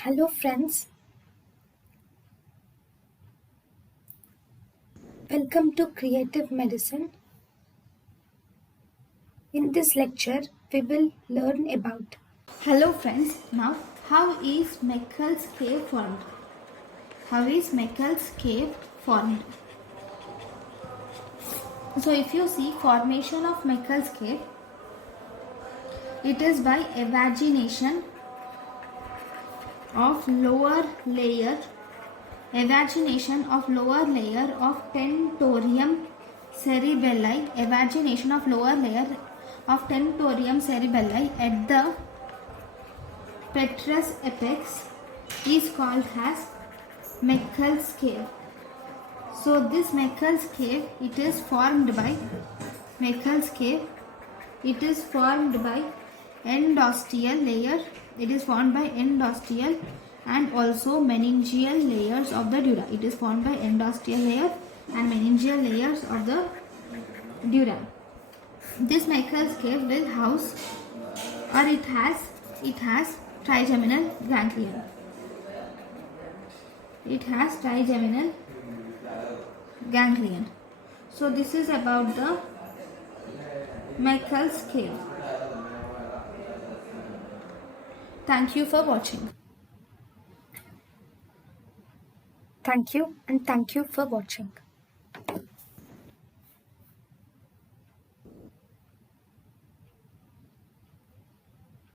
Hello friends, welcome to Creative Medicine. In this lecture, we will learn about Hello friends, now how is Meckels cave formed? How is Meckels cave formed? So if you see formation of Meckels cave, it is by evagination of lower layer of tentorium cerebelli at the petrous apex is called as Meckels cave. So this Meckels cave, it is formed by endosteal layer. It is formed by endosteal and also meningeal layers of the dura. It is formed by endosteal layer and meningeal layers of the dura. This Meckels cave will house, or it has trigeminal ganglion. It has trigeminal ganglion. So this is about the Meckels cave. Thank you for watching. Thank you and thank you for watching.